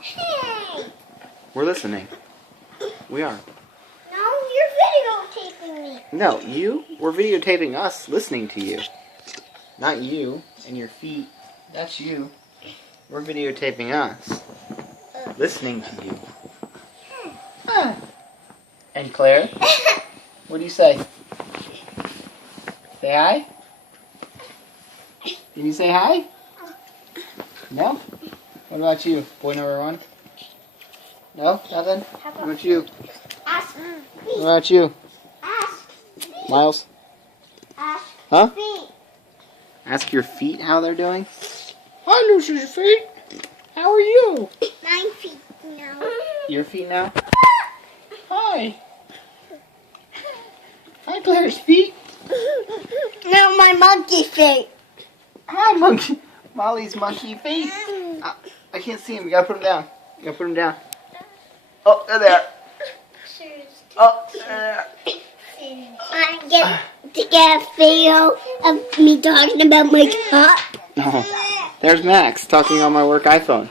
Hey! We're listening. We are. No, you're videotaping me. No, you? We're videotaping us listening to you. Not you and your feet. That's you. We're videotaping us listening to you. Huh. And Claire? What do you say? Say hi? Can you say hi? No? What about you? Boy number one? No? Nothing? What about you? Ask What about you? Ask Miles? Ask Huh? me. Ask your feet how they're doing? Hi, Lucy's feet. How are you? 9 feet now. Your feet now? Hi. Hi, Claire's feet. No, my monkey feet. Hi, monkey. Molly's monkey feet. I can't see him. You gotta put him down. You gotta put him down. Oh, they're there. Oh, there. I get to get a video of me talking about my top. Oh, there's Max talking on my work iPhone.